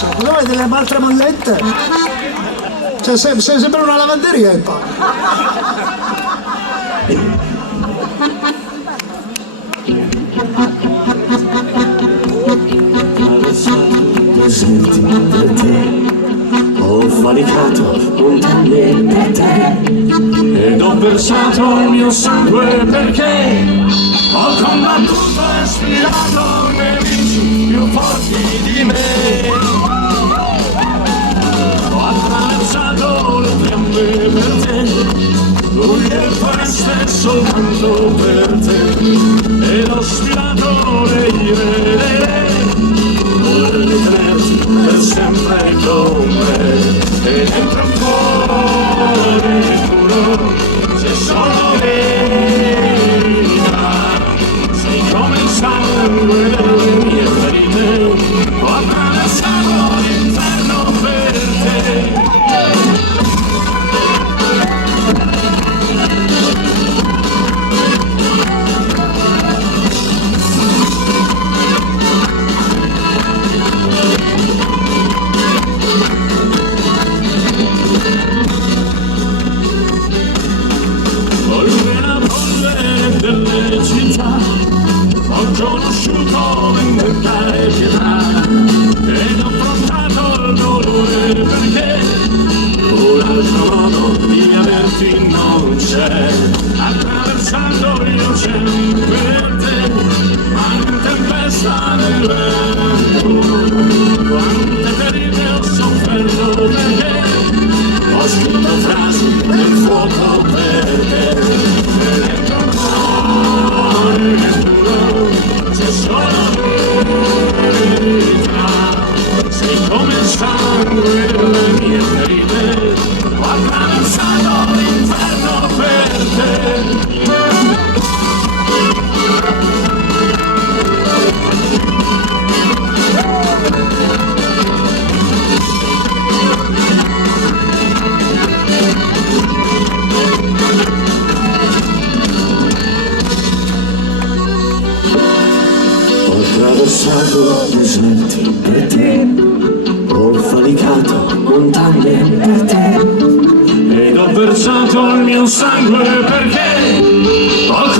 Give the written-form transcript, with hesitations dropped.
successo? Cosa avete, le altre mollette? Cioè, sembra una lavanderia il po'. Senti per te, ho faticato un tagliere per te ed ho versato il mio sangue perché ho combattuto e sfidato nemici più forti di me. Ho attraversato le fiamme per te, lui è foreste soltanto per te ed ho sfidato le ire dei re. Volevi tenerti per sempre con me e dentro un cuore puro c'è solo verità. Sei come il sangue delle mie ferite, ho attraversato l'inferno per te. Ho conosciuto vendetta e pietà ed ho affrontato il dolore perché un altro modo di averti non c'è. Attraversando gli oceani per te, ma in tempesta nel vento, quante ferite ho sofferto perché ho scritto frasi nel fuoco per te. C'è solo verità, sei come il sangue delle mie ferite, ho attraversato l'inferno per te. Ho attraversato deserti per te, ho faticato montagne per te ed ho versato il mio sangue perché ho